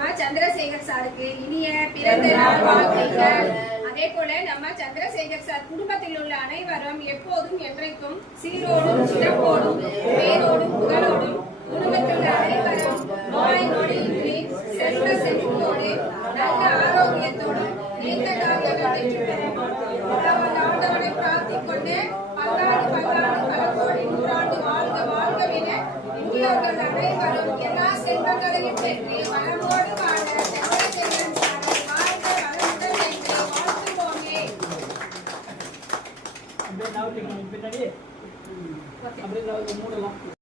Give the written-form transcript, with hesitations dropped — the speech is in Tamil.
நம்ம சந்திரசேகர் சாருக்கு இனிய பிறந்த நாள் வாழ்த்துக்கள். அதே போல நம்ம சந்திரசேகர் சார் குடும்பத்தில் உள்ள அனைவரும் எப்போதும் என்றைக்கும் சீரோடும் சிறப்போடும் பேரோடும் புகழோடும் குடும்பத்தில் உள்ள அனைவரும் நோய் நொடியின்றி செல்வ செழிப்போடு நல்ல ஆரோக்கியத்தோடும் நீண்ட காலங்கள் வெற்றி பெற ஆண்டவனை பிரார்த்திக் கொண்டு பல்லாண்டு பல கோடி நூறாண்டு வாழ்க வாழ்கவென இந்தியர்கள் அனைவரும் எல்லா செல்வங்களையும் பெற்று வளமோடு வாழ சந்திரசேகரன் சாரை வாழ்க வளமுடன் என்று வாழ்த்துவோமே. அப்படியே மூடலாம்.